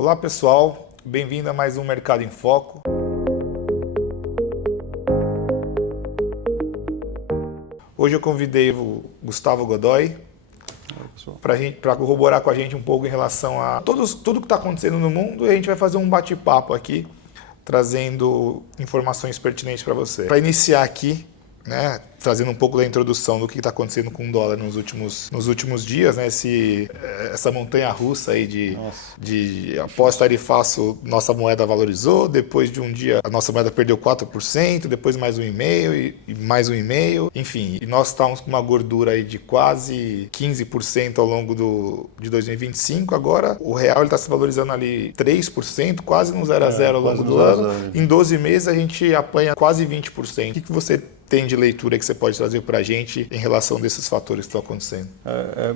Olá pessoal, bem-vindo a mais um Mercado em Foco. Hoje eu convidei o Gustavo Godoy para corroborar com a gente um pouco em relação a tudo que está acontecendo no mundo, e a gente vai fazer um bate-papo aqui, trazendo informações pertinentes para você. Para iniciar aqui, né, trazendo um pouco da introdução do que está acontecendo com o dólar nos últimos dias, né, essa montanha russa aí de após tarifaço, nossa moeda valorizou, depois de um dia a nossa moeda perdeu 4%, depois mais 1,5% e mais 1,5%, enfim, e nós estávamos com uma gordura aí de quase 15% ao longo de 2025, agora o real está se valorizando ali 3%, quase no 0 a 0 ao longo do ano, em 12 meses a gente apanha quase 20%. O que você tem de leitura que você pode trazer para a gente em relação desses fatores que estão acontecendo?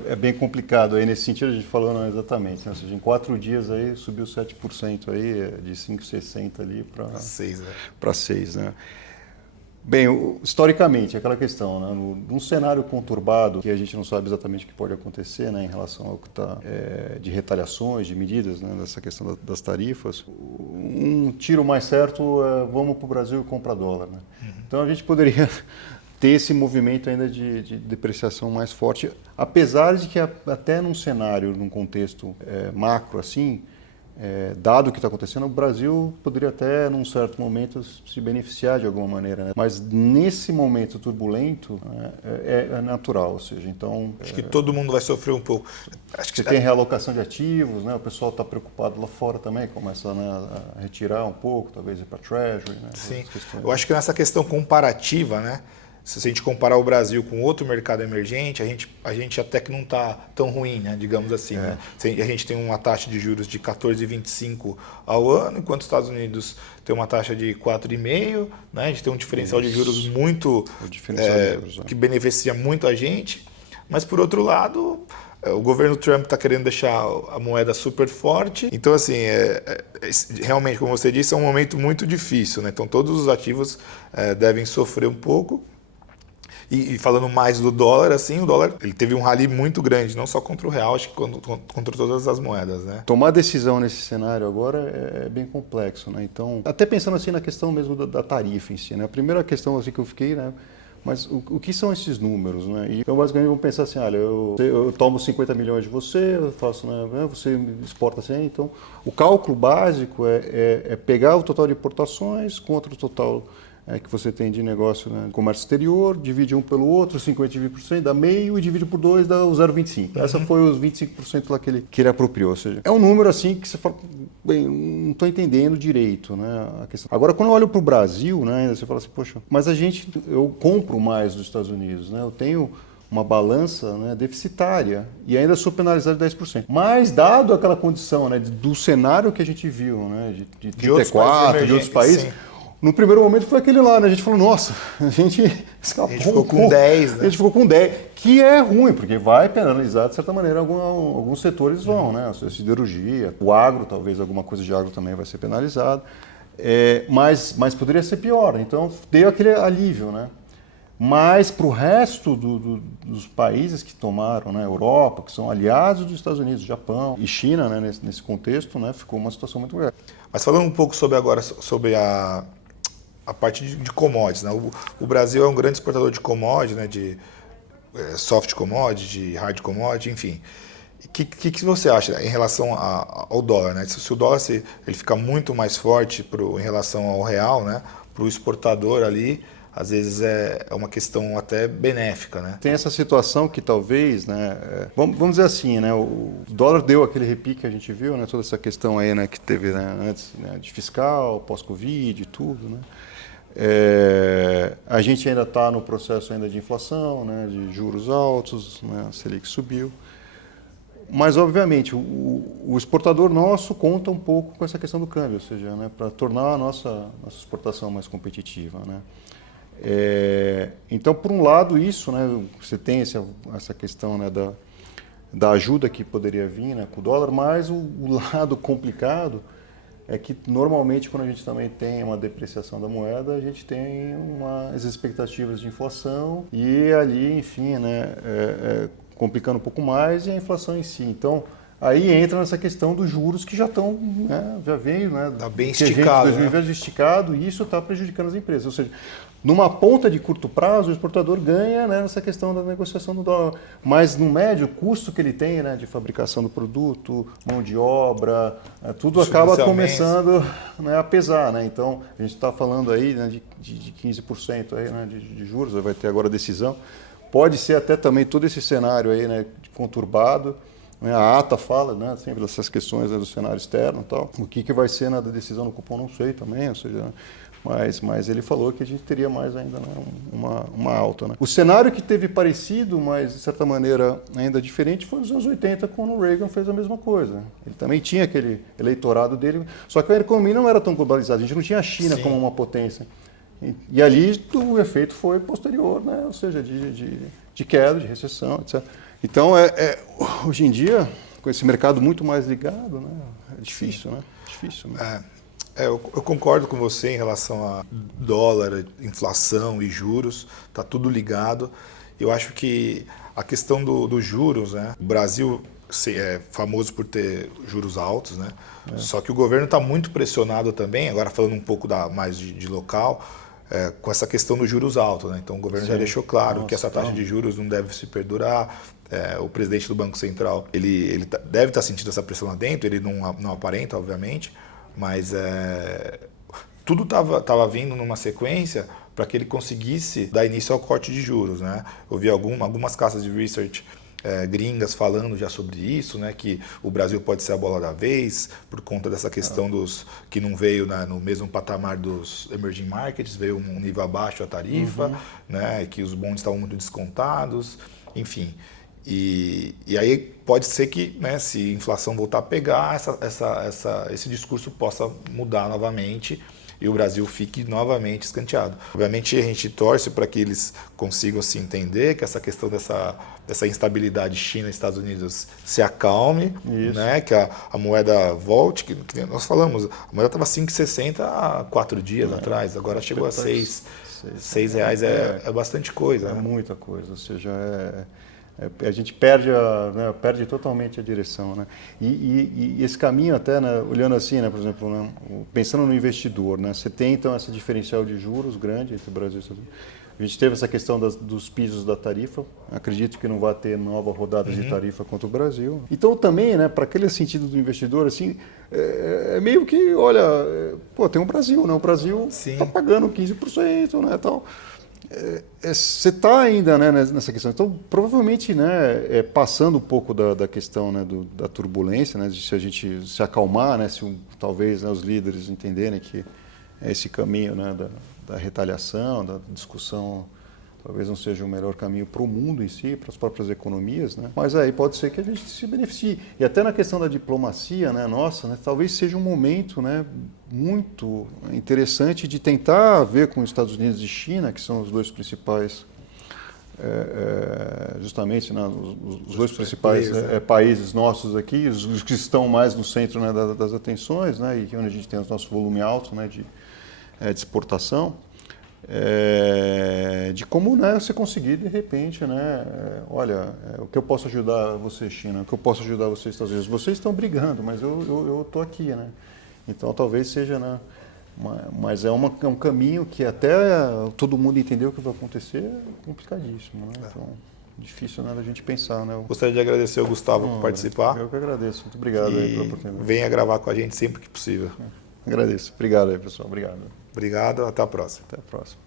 É bem complicado aí, nesse sentido a gente falou não, exatamente, né? Ou seja, em 4 dias aí subiu 7% aí, de 5,60 ali para 6, né? Para 6, né? Bem, historicamente, aquela questão, né? Num cenário conturbado, que a gente não sabe exatamente o que pode acontecer, né, em relação ao que está de retaliações, de medidas, né, dessa questão das tarifas, um tiro mais certo é vamos para o Brasil e comprar dólar. Né? Então a gente poderia ter esse movimento ainda de depreciação mais forte, apesar de que até num cenário, num contexto macro assim, dado o que está acontecendo, o Brasil poderia até, num certo momento, se beneficiar de alguma maneira. Né? Mas nesse momento turbulento, é natural. Ou seja, então... Acho que todo mundo vai sofrer um pouco. Acho que você tem realocação de ativos, né? O pessoal está preocupado lá fora também, começa, né, a retirar um pouco, talvez ir para Treasury. Né? Sim, eu acho que nessa questão comparativa, né? Se a gente comparar o Brasil com outro mercado emergente, a gente até que não está tão ruim, né? Digamos assim. Né? A gente tem uma taxa de juros de 14,25 ao ano, enquanto os Estados Unidos tem uma taxa de 4,5, né? A gente tem um diferencial de juros muito que beneficia muito a gente. Mas, por outro lado, o governo Trump está querendo deixar a moeda super forte. Então, assim, realmente, como você disse, é um momento muito difícil. Né? Então, todos os ativos devem sofrer um pouco. E falando mais do dólar, assim, o dólar ele teve um rally muito grande, não só contra o real, acho que contra todas as moedas, né? Tomar decisão nesse cenário agora é bem complexo, né? Então, até pensando assim na questão mesmo da tarifa em si, né? A primeira questão assim que eu fiquei, né? Mas o que são esses números, né? E então, basicamente, vamos pensar assim, olha, eu tomo 50 milhões de você, eu faço, né? Você exporta 100, então o cálculo básico é pegar o total de importações contra o total que você tem de negócio, né, comércio exterior, divide um pelo outro, 50% dá meio e divide por 2 dá o 0,25. Essa foi os 25% lá que ele apropriou. Ou seja, é um número assim que você fala, bem, não estou entendendo direito, né, a questão. Agora, quando eu olho para o Brasil, né, você fala assim, poxa, mas eu compro mais dos Estados Unidos, né, eu tenho uma balança, né, deficitária e ainda sou penalizado de 10%. Mas, dado aquela condição, né, do cenário que a gente viu, né, de 34, de outros países, sim. No primeiro momento foi aquele lá, né? A gente falou, nossa, a gente escapou. A gente ficou com 10, né? A gente ficou com 10, que é ruim, porque vai penalizar, de certa maneira, alguns setores vão, né? A siderurgia, o agro, talvez alguma coisa de agro também vai ser penalizado. Mas poderia ser pior, então deu aquele alívio, né? Mas para o resto dos países que tomaram, né, Europa, que são aliados dos Estados Unidos, Japão e China, né, nesse contexto, né, ficou uma situação muito grave. Mas falando um pouco sobre a parte de commodities, né? O Brasil é um grande exportador de commodities, né? De soft commodities, de hard commodities, enfim. O que você acha em relação ao dólar? Né? Se o dólar ele fica muito mais forte em relação ao real, né? Para o exportador ali, às vezes é uma questão até benéfica, né? Tem essa situação que talvez, né, vamos dizer assim, né, o dólar deu aquele repique que a gente viu, né, toda essa questão aí, né, que teve, né, antes, né, de fiscal, pós-Covid e tudo, né. A gente ainda está no processo ainda de inflação, né, de juros altos, né, a Selic subiu. Mas, obviamente, o exportador nosso conta um pouco com essa questão do câmbio, ou seja, né, para tornar a nossa exportação mais competitiva, né. Então, por um lado, isso, né, você tem essa questão, né, da ajuda que poderia vir, né, com o dólar, mas o lado complicado é que normalmente quando a gente também tem uma depreciação da moeda, a gente tem umas expectativas de inflação e ali, enfim, né, complicando um pouco mais e a inflação em si. Então, Aí entra nessa questão dos juros que já estão, né, já veio, né? Tá bem que a gente, esticado, 2020 esticado, e isso está prejudicando as empresas. Ou seja, numa ponta de curto prazo, o exportador ganha, né, nessa questão da negociação do dólar. Mas no médio, o custo que ele tem, né, de fabricação do produto, mão de obra, tudo acaba começando, né, a pesar. Né? Então, a gente está falando aí, né, de 15% aí, né, de juros, vai ter agora a decisão. Pode ser até também todo esse cenário aí, né, conturbado. A ata fala, né, sempre dessas questões, né, do cenário externo e tal. O que vai ser na decisão do cupom, não sei também, ou seja, mas ele falou que a gente teria mais ainda, né, uma alta. Né. O cenário que teve parecido, mas de certa maneira ainda diferente, foi nos anos 80, quando o Reagan fez a mesma coisa. Ele também tinha aquele eleitorado dele, só que a economia não era tão globalizada, a gente não tinha a China como uma potência. E ali o efeito foi posterior, né, ou seja, de queda, de recessão, etc. Então, hoje em dia, com esse mercado muito mais ligado, né, é difícil, né? Difícil, né? Eu concordo com você em relação a dólar, inflação e juros, está tudo ligado. Eu acho que a questão dos juros, né? O Brasil é famoso por ter juros altos, né? Só que o governo está muito pressionado também, agora falando um pouco mais de local, com essa questão dos juros altos. Né? Então o governo já deixou claro que essa taxa de juros não deve se perdurar. O presidente do Banco Central ele deve estar sentindo essa pressão lá dentro, ele não aparenta, obviamente, mas tudo estava vindo numa sequência para que ele conseguisse dar início ao corte de juros. Né? Eu vi algumas casas de research gringas falando já sobre isso, né, que o Brasil pode ser a bola da vez por conta dessa questão que não veio, né, no mesmo patamar dos emerging markets, veio um nível abaixo a tarifa, né, que os bonds estavam muito descontados, enfim. E aí pode ser que, né, se a inflação voltar a pegar, esse discurso possa mudar novamente e o Brasil fique novamente escanteado. Obviamente a gente torce para que eles consigam se entender que essa questão dessa instabilidade China e Estados Unidos se acalme, né? Que a moeda volte, que nós falamos, a moeda estava 5,60 há 4 dias atrás, agora chegou a 6. R$6 é bastante coisa. É, né? Muita coisa, ou seja, a gente perde, perde totalmente a direção. Né? E esse caminho até, né, olhando assim, né, por exemplo, né, pensando no investidor, né, você tem então essa diferencial de juros grande entre o Brasil e os Estados Unidos. A gente teve essa questão dos pisos da tarifa, acredito que não vai ter nova rodada de tarifa contra o Brasil. Então também, né, para aquele sentido do investidor, assim, meio que, olha, tem um Brasil, né, o Brasil está pagando 15%, né, tal. Você está ainda, né, nessa questão. Então, provavelmente, né, passando um pouco da questão, né, da turbulência, né, de se a gente se acalmar, né, se talvez, né, os líderes entenderem que esse caminho, né, da retaliação, da discussão, talvez não seja o melhor caminho para o mundo em si, para as próprias economias, né? Mas aí pode ser que a gente se beneficie. E até na questão da diplomacia, né, nossa, né, talvez seja um momento, né, muito interessante de tentar ver com os Estados Unidos e China, que são os dois principais, justamente, né, os dois principais países nossos aqui, os que estão mais no centro, né, das atenções, né, e onde a gente tem o nosso volume alto, né, de exportação, de como, né, você conseguir de repente, né, olha, o que eu posso ajudar você, China, o que eu posso ajudar você, Estados Unidos, vocês estão brigando, mas eu estou aqui, né, então talvez seja, né, mas é um caminho que até todo mundo entender o que vai acontecer é complicadíssimo, né, então difícil, né, da gente pensar, né. Gostaria de agradecer ao Gustavo por participar. Eu que agradeço, muito obrigado aí pela oportunidade. Venha gravar com a gente sempre que possível. Agradeço, obrigado aí, pessoal, obrigado. Obrigado, até a próxima. Até a próxima.